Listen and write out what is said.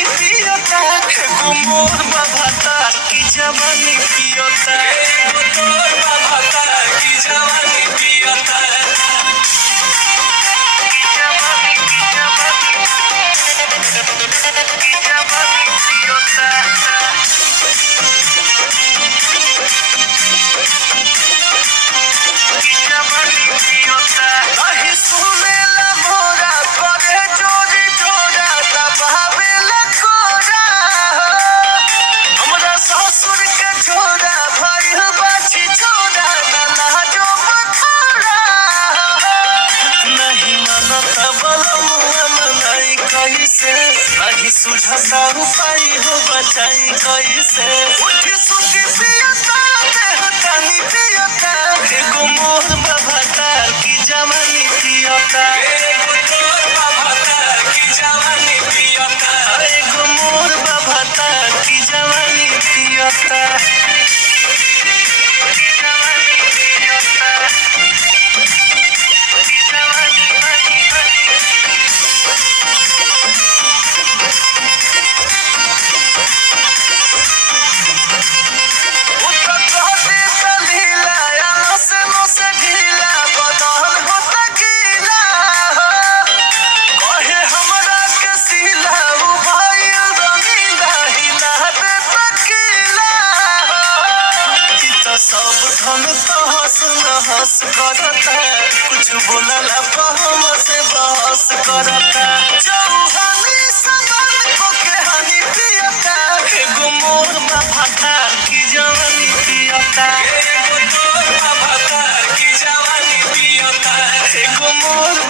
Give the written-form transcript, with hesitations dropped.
जवानी पियता, एगो मोर बाभाता की जवानी पियता, एगो तोर बाभाता की जवानी पियता। नहीं सुनेला मोरा करे जोरी जोरा दबावेला कोरा, हमरा ससुर के छोरा भइल बाछी छोरा ना लाजो बखोरा। नहीं मानता बलमुआ मनाई कैसे, नहीं सुझाता उपाय हो बचाई कैसे। उठी सुती पियता देह तनी पियता, एगो मोर बाभाता की जवानी पियता, एगो तोर बाभाता की जवानी पियता, एगो मोर बाभाता की जवानी पियता। सब धन तहस नहस करता, कुछ बोलला पर हमसे बहस करता। चौहानी समान होके हनी पियता, एगो मोर बाभाता की जवानी पियता, एगो तोर बाभाता की जवानी पियता, एगो मोर